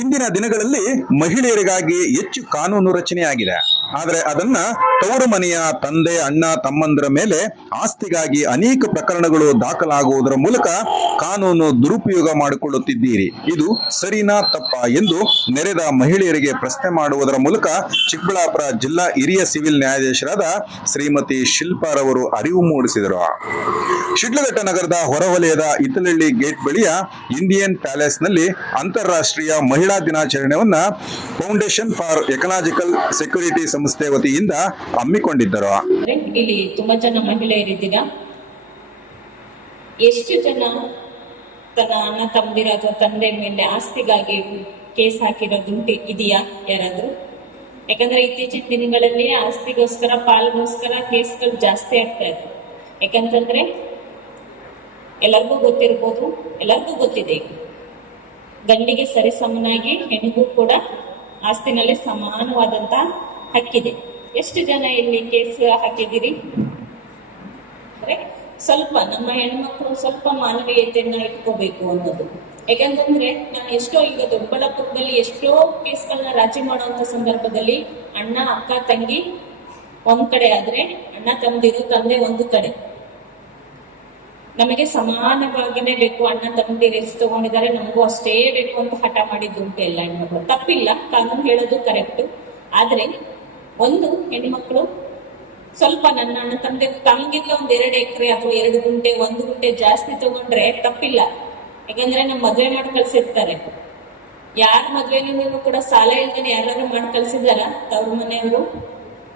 ಇಂದಿನ ದಿನಗಳಲ್ಲಿ ಮಹಿಳೆಯರಿಗಾಗಿ ಹೆಚ್ಚು ಕಾನೂನು ರಚನೆಯಾಗಿದೆ. ಆದರೆ ಅದನ್ನ ತವರು ಮನೆಯ ತಂದೆ, ಅಣ್ಣ, ತಮ್ಮಂದರ ಮೇಲೆ ಆಸ್ತಿಗಾಗಿ ಅನೇಕ ಪ್ರಕರಣಗಳು ದಾಖಲಾಗುವುದರ ಮೂಲಕ ಕಾನೂನು ದುರುಪಯೋಗ ಮಾಡಿಕೊಳ್ಳುತ್ತಿದ್ದೀರಿ. ಇದು ಸರಿನಾ ತಪ್ಪಾ ಎಂದು ನೆರೆದ ಮಹಿಳೆಯರಿಗೆ ಪ್ರಶ್ನೆ ಮಾಡುವುದರ ಮೂಲಕ ಚಿಕ್ಕಬಳ್ಳಾಪುರ ಜಿಲ್ಲಾ ಹಿರಿಯ ಸಿವಿಲ್ ನ್ಯಾಯಾಧೀಶರಾದ ಶ್ರೀಮತಿ ಶಿಲ್ಪಾರವರು ಅರಿವು ಮೂಡಿಸಿದರು. ಶಿಡ್ಲಘಟ್ಟ ನಗರದ ಹೊರವಲಯದ ಇತ್ತಲಹಳ್ಳಿ ಗೇಟ್ ಬಳಿಯ ಇಂಡಿಯನ್ ಪ್ಯಾಲೇಸ್ ನಲ್ಲಿ ಅಂತಾರಾಷ್ಟ್ರೀಯ ಮಹಿಳಾ ದಿನಾಚರಣೆಯನ್ನ ಫೌಂಡೇಶನ್ ಫಾರ್ ಎಕನಾಜಿಕಲ್ ಸೆಕ್ಯೂರಿಟಿ ಸಂಸ್ಥೆ ವತಿಯಿಂದ ಹಮ್ಮಿಕೊಂಡಿದ್ದರು. ಇಲ್ಲಿ ತುಂಬಾ ಜನ ಮಹಿಳೆಯರಿದ್ದೀರಾ. ಎಷ್ಟು ಜನ ತನ್ನ ಅಣ್ಣ ತಮ್ಮದಿರ ಅಥವಾ ತಂದೆ ಮೇಲೆ ಆಸ್ತಿಗಾಗಿ ಕೇಸ್ ಹಾಕಿರೋದುಂಟು ಇದೆಯಾ ಯಾರಾದ್ರೂ? ಯಾಕಂದ್ರೆ ಇತ್ತೀಚಿನ ದಿನಗಳಲ್ಲಿ ಆಸ್ತಿಗೋಸ್ಕರ, ಪಾಲ್ಗೋಸ್ಕರ ಕೇಸ್ಗಳು ಜಾಸ್ತಿ ಆಗ್ತಾ ಇದೆ. ಯಾಕಂತಂದ್ರೆ ಎಲ್ಲರಿಗೂ ಗೊತ್ತಿರ್ಬೋದು, ಎಲ್ಲರಿಗೂ ಗೊತ್ತಿದೆ, ಗಂಡಿಗೆ ಸರಿಸಮನಾಗಿ ಹೆಣ್ಣಿಗೂ ಕೂಡ ಆಸ್ತಿನಲ್ಲಿ ಸಮಾನವಾದಂತ ಹಕ್ಕಿದೆ. ಎಷ್ಟು ಜನ ಇಲ್ಲಿ ಕೇಸ್ ಹಾಕಿದ್ದೀರಿ? ಸ್ವಲ್ಪ ನಮ್ಮ ಹೆಣ್ಮಕ್ಳು ಸ್ವಲ್ಪ ಮಾನವೀಯತೆಯನ್ನ ಇಟ್ಕೋಬೇಕು ಅನ್ನೋದು. ಯಾಕಂತಂದ್ರೆ ನಾನು ಎಷ್ಟೋ ಈಗ ದೊಡ್ಡಬಳ್ಳಾಪುರದಲ್ಲಿ ಎಷ್ಟೋ ಕೇಸ್ಗಳನ್ನ ರಾಜಿ ಮಾಡುವಂತ ಸಂದರ್ಭದಲ್ಲಿ ಅಣ್ಣ, ಅಕ್ಕ, ತಂಗಿ ಒಂದ್ ಕಡೆ ಆದ್ರೆ ಅಣ್ಣ ತಮ್ಮದಿರು, ತಂದೆ ಒಂದು ಕಡೆ. ನಮಗೆ ಸಮಾನವಾಗಿನೇ ಬೇಕು, ಅಣ್ಣ ತಮ್ಮದಿರು ಎಷ್ಟು ತಗೊಂಡಿದ್ದಾರೆ ನಮಗೂ ಅಷ್ಟೇ ಬೇಕು ಅಂತ ಹಠ ಮಾಡಿದ್ದುಂಟು ಎಲ್ಲ ಹೆಣ್ಮಕ್ಳು. ತಪ್ಪಿಲ್ಲ, ಕಾನೂನು ಹೇಳೋದು ಕರೆಕ್ಟ್. ಆದ್ರೆ ಒಂದು ಹೆಣ್ಮಕ್ಳು ಸ್ವಲ್ಪ ನನ್ನ ಅಣ್ಣ ತಮ್ಗಿಂತ ಒಂದ್ 2 ಎಕರೆ ಅಥವಾ 2 ಗುಂಟೆ 1 ಗುಂಟೆ ಜಾಸ್ತಿ ತಗೊಂಡ್ರೆ ತಪ್ಪಿಲ್ಲ. ಯಾಕಂದ್ರೆ ನಮ್ ಮದ್ವೆ ಮಾಡಿ ಕಳ್ಸಿರ್ತಾರೆ. ಯಾರ ಮದ್ವೆನೂ ಕೂಡ ಸಾಲ ಇಲ್ದೇನೆ ಯಾರು ಮಾಡಿ ಕಳ್ಸಿದಾರ ತವ್ರ ಮನೆಯವರು?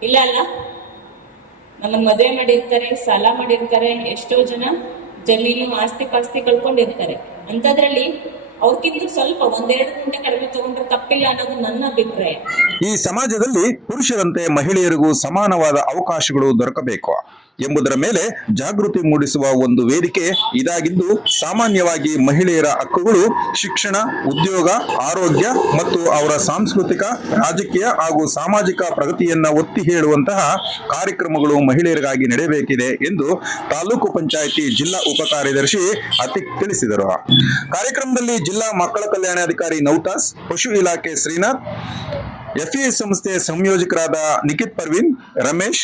ಇಲ್ಲ ಅಲ್ಲ, ನಮ್ಮನ್ನ ಮದ್ವೆ ಮಾಡಿರ್ತಾರೆ, ಸಾಲ ಮಾಡಿರ್ತಾರೆ, ಎಷ್ಟೋ ಜನ ಜಮೀನು ಆಸ್ತಿ ಪಾಸ್ತಿ ಕಳ್ಕೊಂಡಿರ್ತಾರೆ. ಅಂತದ್ರಲ್ಲಿ ಅವ್ರಕ್ಕಿಂತ ಸ್ವಲ್ಪ 1-2 ಗುಂಟೆ ಕಡಿಮೆ ತಗೊಂಡ್ರೆ ತಪ್ಪಿಲ್ಲ ಅನ್ನೋದು ನನ್ನ ಅಭಿಪ್ರಾಯ. ಈ ಸಮಾಜದಲ್ಲಿ ಪುರುಷರಂತೆ ಮಹಿಳೆಯರಿಗೂ ಸಮಾನವಾದ ಅವಕಾಶಗಳು ದೊರಕಬೇಕು ಎಂಬುದರ ಮೇಲೆ ಜಾಗೃತಿ ಮೂಡಿಸುವ ಒಂದು ವೇದಿಕೆ ಇದಾಗಿದ್ದು, ಸಾಮಾನ್ಯವಾಗಿ ಮಹಿಳೆಯರ ಹಕ್ಕುಗಳು ಶಿಕ್ಷಣ, ಉದ್ಯೋಗ, ಆರೋಗ್ಯ ಮತ್ತು ಅವರ ಸಾಂಸ್ಕೃತಿಕ, ರಾಜಕೀಯ ಹಾಗೂ ಸಾಮಾಜಿಕ ಪ್ರಗತಿಯನ್ನ ಒತ್ತಿ ಹೇಳುವಂತಹ ಕಾರ್ಯಕ್ರಮಗಳು ಮಹಿಳೆಯರಿಗಾಗಿ ನಡೆಯಬೇಕಿದೆ ಎಂದು ತಾಲೂಕು ಪಂಚಾಯಿತಿ ಜಿಲ್ಲಾ ಉಪ ಕಾರ್ಯದರ್ಶಿ ಅತಿಕ್ ತಿಳಿಸಿದರು. ಕಾರ್ಯಕ್ರಮದಲ್ಲಿ ಜಿಲ್ಲಾ ಮಕ್ಕಳ ಕಲ್ಯಾಣಾಧಿಕಾರಿ ನೌತಾಸ್, ಪಶು ಇಲಾಖೆ ಶ್ರೀನಾಥ್, ಎಫ್ಇ ಸಂಸ್ಥೆ ಸಂಯೋಜಕರಾದ ನಿಖಿತ್ ಪರ್ವೀನ್, ರಮೇಶ್,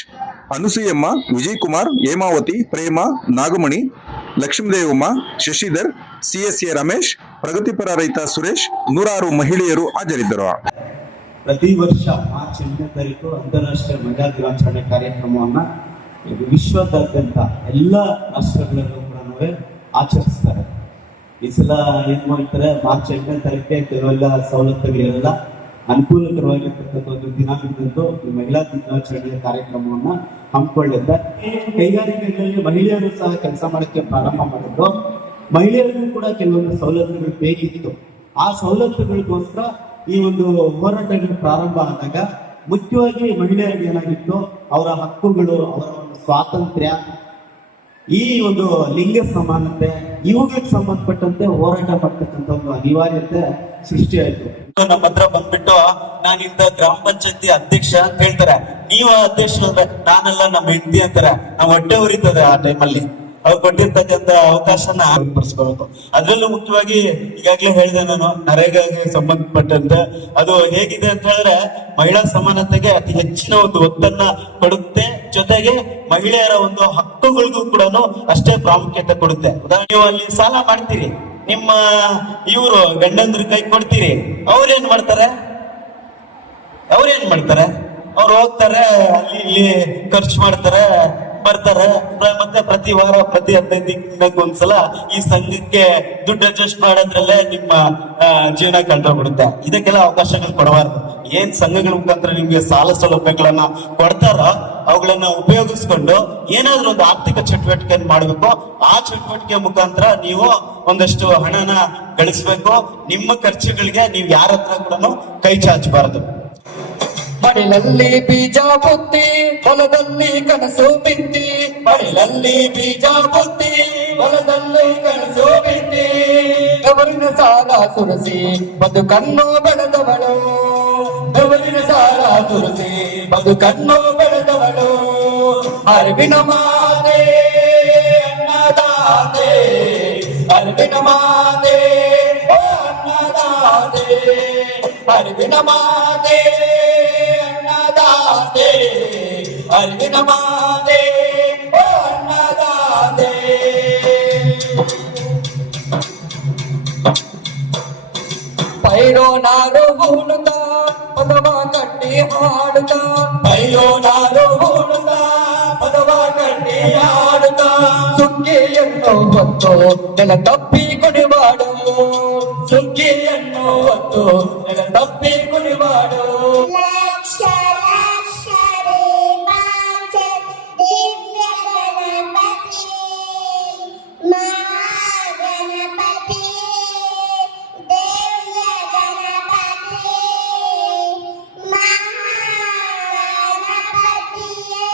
ಅನುಸೂಯಮ್ಮ, ವಿಜಯ್ ಕುಮಾರ್, ಹೇಮಾವತಿ, ಪ್ರೇಮ, ನಾಗಮಣಿ, ಲಕ್ಷ್ಮೀದೇವಮ್ಮ, ಶಶಿಧರ್, ಸಿಎಸ್ಎ ರಮೇಶ್, ಪ್ರಗತಿಪರ ರೈತ ಸುರೇಶ್, ನೂರಾರು ಮಹಿಳೆಯರು ಹಾಜರಿದ್ದರು. ಪ್ರತಿ ವರ್ಷ ಮಾರ್ಚ್ 8ನೇ ತಾರೀಕು ಅಂತಾರಾಷ್ಟ್ರೀಯ ಮಹಿಳಾ ದಿನಾಚರಣೆ ಕಾರ್ಯಕ್ರಮವನ್ನ ವಿಶ್ವದಾದ್ಯಂತ ಎಲ್ಲ ರಾಷ್ಟ್ರಗಳಲ್ಲೂ ಕೂಡ ಆಚರಿಸ್ತಾರೆ. ಈ ಸಲ ಏನ್ ಮಾಡ್ತಾರೆ, ಮಾರ್ಚ್ 8ನೇ ತಾರೀಕಿಗೆ ಕೆಲವೆಲ್ಲ ಸವಲತ್ತುಗಳಿರಲ್ಲ, ಅನುಕೂಲಕರವಾಗಿರ್ತಕ್ಕಂಥ ಒಂದು ದಿನಾಂಕದಂದು ಮಹಿಳಾ ದಿನಾಚರಣೆಯ ಕಾರ್ಯಕ್ರಮವನ್ನ ಹಮ್ಮಿಕೊಂಡಿದ್ದೆ. ಕೈಗಾರಿಕೆಗಳಲ್ಲಿ ಮಹಿಳೆಯರು ಸಹ ಕೆಲಸ ಮಾಡಕ್ಕೆ ಪ್ರಾರಂಭ ಮಾಡಿದ್ರು. ಮಹಿಳೆಯರಿಗೂ ಕೂಡ ಕೆಲವೊಂದು ಸವಲತ್ತುಗಳು ಬೇಕಿತ್ತು. ಆ ಸವಲತ್ತುಗಳಿಗೋಸ್ಕರ ಈ ಒಂದು ಹೋರಾಟಗಳು ಪ್ರಾರಂಭ ಆದಾಗ ಮುಖ್ಯವಾಗಿ ಮಹಿಳೆಯರಿಗೆ ಏನಾಗಿತ್ತು, ಅವರ ಹಕ್ಕುಗಳು, ಅವರ ಒಂದು ಸ್ವಾತಂತ್ರ್ಯ, ಈ ಒಂದು ಲಿಂಗ ಸಮಾನತೆ, ಇವುಗಳಿಗೆ ಸಂಬಂಧಪಟ್ಟಂತೆ ಹೋರಾಟ ಮಾಡ್ತಕ್ಕಂಥ ಒಂದು ಅನಿವಾರ್ಯತೆ ಸೃಷ್ಟಿಯಾಯಿತು. ನಮ್ಮ ಹತ್ರ ಬಂದ್ಬಿಟ್ಟು ನಾನು ಇಂತ ಗ್ರಾಮ ಪಂಚಾಯತಿ ಅಧ್ಯಕ್ಷ ಅಂತ ಹೇಳ್ತಾರೆ. ನೀವು ಅಧ್ಯಕ್ಷ ಅಂದ್ರೆ ನಾನೆಲ್ಲ ನಮ್ಮ ಹೆಂಡತಿ ಅಂತಾರೆ. ನಾವು ಹೊಟ್ಟೆ ಉರಿತದೆ ಆ ಟೈಮಲ್ಲಿ. ಅವ್ರು ಕೊಟ್ಟಿರ್ತಕ್ಕಂಥ ಅವಕಾಶನ ಪಡಿಸ್ಕೋಬೇಕು. ಅದ್ರಲ್ಲೂ ಮುಖ್ಯವಾಗಿ ಈಗಾಗಲೇ ಹೇಳಿದೆ ನಾನು, ನರೇಗಾಗೆ ಸಂಬಂಧಪಟ್ಟಂತೆ ಅದು ಹೇಗಿದೆ ಅಂತ ಹೇಳಿದ್ರೆ ಮಹಿಳಾ ಸಮಾನತೆಗೆ ಅತಿ ಹೆಚ್ಚಿನ ಒಂದು ಒತ್ತನ್ನ ಕೊಡುತ್ತೆ. ಜೊತೆಗೆ ಮಹಿಳೆಯರ ಒಂದು ಹಕ್ಕುಗಳಿಗೂ ಕೂಡ ಅಷ್ಟೇ ಪ್ರಾಮುಖ್ಯತೆ ಕೊಡುತ್ತೆ. ಉದಾಹರಣೆ, ನೀವು ಅಲ್ಲಿ ಸಾಲ ಮಾಡ್ತೀರಿ, ನಿಮ್ಮ ಇವರು ಗಂಡಂದ್ರ ಕೈ ಕೊಡ್ತೀರಿ, ಅವ್ರೇನ್ ಮಾಡ್ತಾರೆ? ಅವ್ರು ಹೋಗ್ತಾರೆ, ಅಲ್ಲಿ ಇಲ್ಲಿ ಖರ್ಚು ಮಾಡ್ತಾರೆ, ಬರ್ತಾರೆ, ಮತ್ತೆ ಪ್ರತಿ ವಾರ, ಪ್ರತಿ 15 ದಿನಕ್ಕೆ ಒಂದ್ಸಲ ಈ ಸಂಘಕ್ಕೆ ದುಡ್ಡು ಅಡ್ಜಸ್ಟ್ ಮಾಡೋದ್ರಲ್ಲೇ ನಿಮ್ಮ ಜೀವನ ಕಂಡುಬಿಡುತ್ತೆ. ಇದಕ್ಕೆಲ್ಲ ಅವಕಾಶಗಳು ಕೊಡಬಾರ್ದು. ಏನ್ ಸಂಘಗಳ ಮುಖಾಂತರ ನಿಮ್ಗೆ ಸಾಲ ಸೌಲಭ್ಯಗಳನ್ನ ಕೊಡ್ತಾರೋ ಅವುಗಳನ್ನ ಉಪಯೋಗಿಸ್ಕೊಂಡು ಏನಾದ್ರೂ ಒಂದು ಆರ್ಥಿಕ ಚಟುವಟಿಕೆಯನ್ನು ಮಾಡಬೇಕು. ಆ ಚಟುವಟಿಕೆ ಮುಖಾಂತರ ನೀವು ಒಂದಷ್ಟು ಹಣನ ಗಳಿಸ್ಬೇಕು. ನಿಮ್ಮ ಖರ್ಚುಗಳಿಗೆ ನೀವು ಯಾರ ಹತ್ರ ಕೂಡ ಕೈ ಚಾಚಬಾರದು. ಮಡಿಲಲ್ಲಿ ಬೀಜ ಬುತ್ತಿ, ಹೊಲದಲ್ಲಿ ಕನಸು ಬಿತ್ತಿ, ಮಡಿಲಲ್ಲಿ ಬೀಜ ಬುತ್ತಿ, ಹೊಲದಲ್ಲಿ ಕನಸು ಬಿತ್ತಿ, ಬೆವರಿನ ಸಾಲ ಸುರಿಸಿ ಬದುಕನ್ನು ಬೆಳೆದವಳು, ಬೆವರಿನ ಸಾಲ ಸುರಿಸಿ ಬದುಕನ್ನು ಬೆಳೆದವಳು, ಅರಿವಿನ ಮಾತೆ ಅನ್ನದಾತೆ, ಅರಿವಿನ ಮಾತೆ ಅನ್ನದಾತೆ. ಅರಿವಿನ ಮಾತೆ ಅನ್ನದಾತೆ, ಅರಿವಿನ ಮಾತೆ ಓ ಅನ್ನದಾತೆ. ಪೈರೋ ನಾರು ಉಣುತ್ತ ಪದವ ಕಟ್ಟಿ ಹಾಡುತ್ತ, ಪೈರೋ ನಾರು ಉಣುತ್ತ ಪದವ ಕಟ್ಟಿ ಹಾಡುತ್ತ, ಸುಗ್ಗಿಯನ್ನು ಹೊತ್ತು ನೆಲ ತಪ್ಪಿ ಕುಣಿವಾಡು, ಸುಗ್ಗಿಯನ್ನು ಹೊತ್ತು ನೆಲ ತಪ್ಪಿ ಕುಣಿವಾಡು. ಲಕ್ಷ ಲಕ್ಷ ದೀಪಾಂಚ ದಿವ್ಯ ಗಣಪತಿ ಮಹಾಗಣಪತಿ ದಿವ್ಯ ಗಣಪತಿ ಮಹಾಗಣಪತಿಯೇ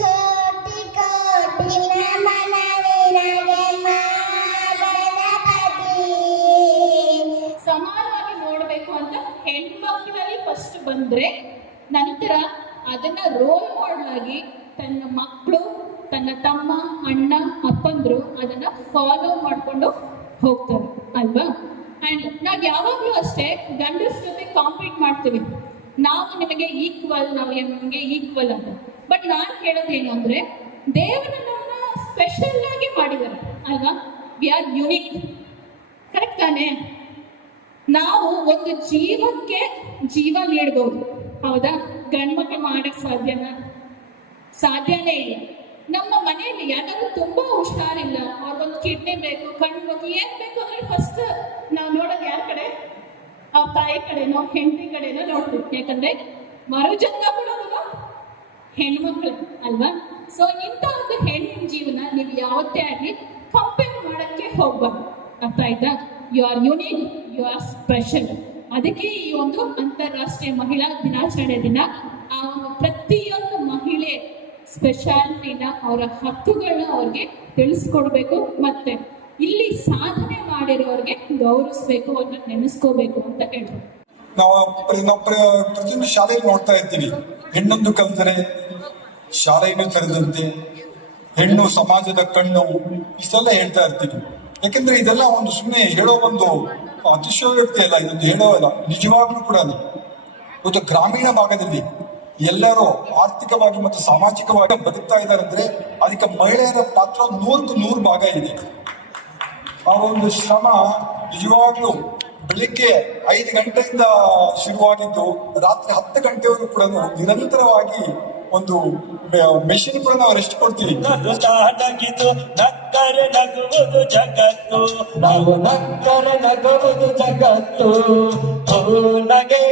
ಕೋಟಿ ಕೋಟಿ ನಮನ ನಿನಗೆ ಮಹಾಗಣಪತಿ. ಸಮಾನವಾಗಿ ನೋಡ್ಬೇಕು ಅಂತ ಹೆಣ್ಮಕ್ಳಲ್ಲಿ ಫಸ್ಟ್ ಬಂದ್ರೆ, ನಂತರ ಅದನ್ನ ರೋಲ್ ಮಾಡೆಲ್ ಆಗಿ ತನ್ನ ಮಕ್ಕಳು, ತನ್ನ ತಮ್ಮ, ಅಣ್ಣ, ಅಪ್ಪಂದ್ರು ಅದನ್ನ ಫಾಲೋ ಮಾಡ್ಕೊಂಡು ಹೋಗ್ತಾರೆ ಅಲ್ವಾ. ಅಂಡ್ ನಾವ್ ಯಾವಾಗ್ಲೂ ಅಷ್ಟೇ ಗಂಡಸ್ ಜೊತೆ ಕಾಂಪೀಟ್ ಮಾಡ್ತೀವಿ, ನಾವು ನಿಮಗೆ ಈಕ್ವಲ್, ನಾವು ನಿಮಗೆ ಈಕ್ವಲ್ ಅಂತ. ಬಟ್ ನಾನ್ ಹೇಳೋದೇನು ಅಂದ್ರೆ, ದೇವರು ನಮ್ಮನ್ನ ಸ್ಪೆಷಲ್ ಆಗಿ ಮಾಡಿದ್ದಾರೆ ಅಲ್ವಾ. ವಿ ಆರ್ ಯುನಿಕ್, ಕರೆಕ್ಟ್ ತಾನೇ? ನಾವು ಒಂದು ಜೀವಕ್ಕೆ ಜೀವ ನೀಡಬಹುದು, ಹೌದಾ? ಗಂಡ್ಮಕ್ಳು ಮಾಡಕ್ ಸಾಧ್ಯನೇ ಇಲ್ಲ. ನಮ್ಮ ಮನೆಯಲ್ಲಿ ಯಾರಾದ್ರೂ ತುಂಬಾ ಹುಷಾರಿಲ್ಲ, ಅವ್ರಿಗೊಂದು ಕಿಡ್ನಿ ಬೇಕು, ಕಣ್ಣು ಬೇಕು, ಏನ್ ಬೇಕು ಅಂದ್ರೆ ಫಸ್ಟ್ ನಾವು ನೋಡೋದು ಯಾರ ಕಡೆ? ಅವ್ರ ತಾಯಿ ಕಡೆನೋ ಹೆಂಡತಿ ಕಡೆನೋ ನೋಡ್ತೀವಿ. ಯಾಕಂದ್ರೆ ಮರುಜನ್ಮ ಕೊಡೋದು ಹೆಣ್ಮಕ್ಳು ಅಲ್ವಾ. ಸೊ ಇಂಥ ಒಂದು ಹೆಣ್ಣಿನ ಜೀವನ ನೀವು ಯಾವತ್ತೇ ಆಗಲಿ ಕಂಪೇರ್ ಮಾಡಕ್ಕೆ ಹೋಗ್ಬಾರ್ದು, ಅರ್ಥ ಆಯ್ತಾ? You are unique, you are special. ಅದಕ್ಕೆ ಈ ಒಂದು ಅಂತಾರಾಷ್ಟ್ರೀಯ ಮಹಿಳಾ ದಿನಾಚರಣೆ ದಿನ ಆ ಒಂದು ಪ್ರತಿಯೊಂದು ಮಹಿಳೆ ಸ್ಪೆಷಾಲಿಟಿನ, ಅವರ ಹಕ್ಕುಗಳನ್ನ ಅವ್ರಿಗೆ ತಿಳಿಸ್ಕೊಡ್ಬೇಕು, ಮತ್ತೆ ಇಲ್ಲಿ ಸಾಧನೆ ಮಾಡಿರೋರಿಗೆ ಗೌರವಿಸ್ಬೇಕು, ಅವ್ರನ್ನ ನೆನೆಸ್ಕೋಬೇಕು ಅಂತ ಹೇಳ್ತಾರೆ. ನಾವು ಪ್ರತಿಯೊಂದು ಶಾಲೆಯಲ್ಲಿ ನೋಡ್ತಾ ಇರ್ತೀವಿ, ಹೆಣ್ಣೊಂದು ಕಲಿತರೆ ಶಾಲೆಯನ್ನು ತೆರೆದಂತೆ, ಹೆಣ್ಣು ಸಮಾಜದ ಕಣ್ಣು, ಇಷ್ಟೆಲ್ಲ ಹೇಳ್ತಾ ಇರ್ತೀವಿ. ಯಾಕೆಂದ್ರೆ ಇದೆಲ್ಲ ಒಂದು ಸುಮ್ಮನೆ ಹೇಳೋ ಒಂದು ಅತಿಶಯೋಕ್ತಿ ಅಲ್ಲ, ಇದೊಂದು ಹೇಳೋ ಅಲ್ಲ, ನಿಜವಾಗ್ಲೂ ಕೂಡ. ಇವತ್ತು ಗ್ರಾಮೀಣ ಭಾಗದಲ್ಲಿ ಎಲ್ಲರೂ ಆರ್ಥಿಕವಾಗಿ ಮತ್ತು ಸಾಮಾಜಿಕವಾಗಿ ಬದುಕ್ತಾ ಇದ್ದಾರೆ ಅಂದ್ರೆ ಅದಕ್ಕೆ ಮಹಿಳೆಯರ ಪಾತ್ರ 100% ಭಾಗ ಇದೆ. ಆ ಒಂದು ಶ್ರಮ ನಿಜವಾಗ್ಲೂ ಬೆಳಿಗ್ಗೆ 5 ಗಂಟೆಯಿಂದ ಶುರುವಾಗಿದ್ದು ರಾತ್ರಿ 10 ಗಂಟೆವರೆಗೂ ಕೂಡ ನಿರಂತರವಾಗಿ ಒಂದು ಮೆಷಿನ್ ಕೂಡ ನಾವು ರೆಸ್ಟ್ ಕೊಡ್ತೀವಿ. ನಗಿದು ನಕ್ಕರೆ ನಗುವುದು ಜಗತ್ತು, ನಾವು ನಕ್ಕರೆ ನಗುವುದು ಜಗತ್ತು. ನಗೆ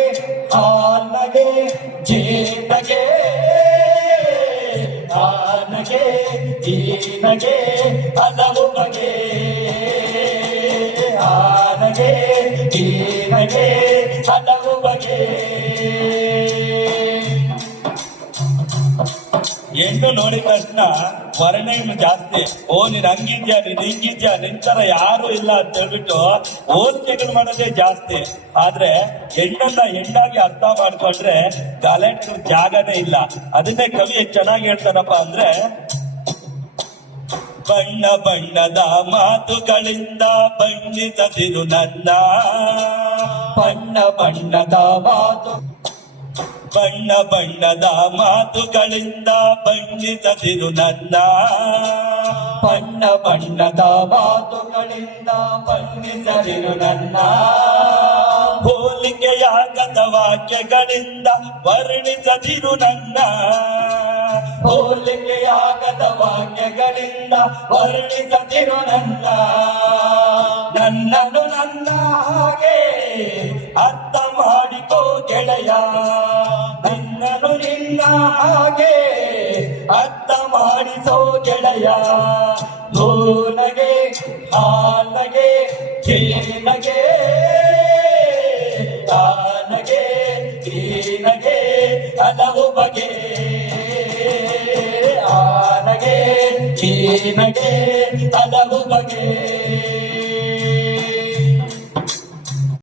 ನಗೆ ಜೀನಗೆ, ನಗೆ ಈ ನಗೆ ಹಲವು ಬಗೆ, ನಗೆ ಈ ನಗೆ ಹಲವು ಬಗೆ. ಹೆಣ್ಣು ನೋಡಿದ ತಕ್ಷಣ ವರ್ಣೆಯನ್ನು ಜಾಸ್ತಿ, ಓ ನೀನ್ ಹಂಗಿದ್ಯಾ, ನೀನ್ ಹಿಂಗಿದ್ಯಾ, ನಿಂತರ ಯಾರು ಇಲ್ಲ ಅಂತ ಹೇಳ್ಬಿಟ್ಟು ಹೋಲಿಕೆಗಳು ಮಾಡೋದೇ ಜಾಸ್ತಿ. ಆದ್ರೆ ಹೆಣ್ಣನ್ನ ಹೆಣ್ಣಾಗಿ ಅರ್ಥ ಮಾಡ್ಕೊಂಡ್ರೆ ಗಲಾಟೆ ಜಾಗನೇ ಇಲ್ಲ. ಅದನ್ನೇ ಕವಿ ಚೆನ್ನಾಗಿ ಹೇಳ್ತಾನಪ್ಪ ಅಂದ್ರೆ, ಬಣ್ಣ ಬಣ್ಣದ ಮಾತುಗಳಿಂದ ಬಣ್ಣಿಸದಿರು ನನ್ನ, ಬಣ್ಣ ಬಣ್ಣದ ಮಾತು, ಬಣ್ಣ ಬಣ್ಣದ ಮಾತುಗಳಿಂದ ಬಣ್ಣಿಸದಿರು ನನ್ನ, ಬಣ್ಣ ಬಣ್ಣದ ಮಾತುಗಳಿಂದ ಬಣ್ಣಿಸದಿರು ನನ್ನ. ಹೋಲಿಕೆಯಾಗದ ವಾಕ್ಯಗಳಿಂದ ವರ್ಣಿಸದಿರು ನನ್ನ, ಹೋಲಿಕೆಯಾಗದ ವಾಕ್ಯಗಳಿಂದ ವರ್ಣಿಸದಿರು ನನ್ನ. ನನ್ನನ್ನು ನನ್ನ ಹಾಗೆ ಅರ್ಥ ಮಾಡಿಕೋ ಗೆಳೆಯ, ನನ್ನನ್ನು ನಿನ್ನ ಹಾಗೆ ಅರ್ಥ ಮಾಡಿಸೋ ಗೆಳೆಯ. ನಗೆ ಹಾನಗೆ ಕೇನಗೆ, ತಾನಗೆ ಕೀನಗೆ ಹಲವು ಬಗೆ, ಆನಗೆ ಕೀನಗೆ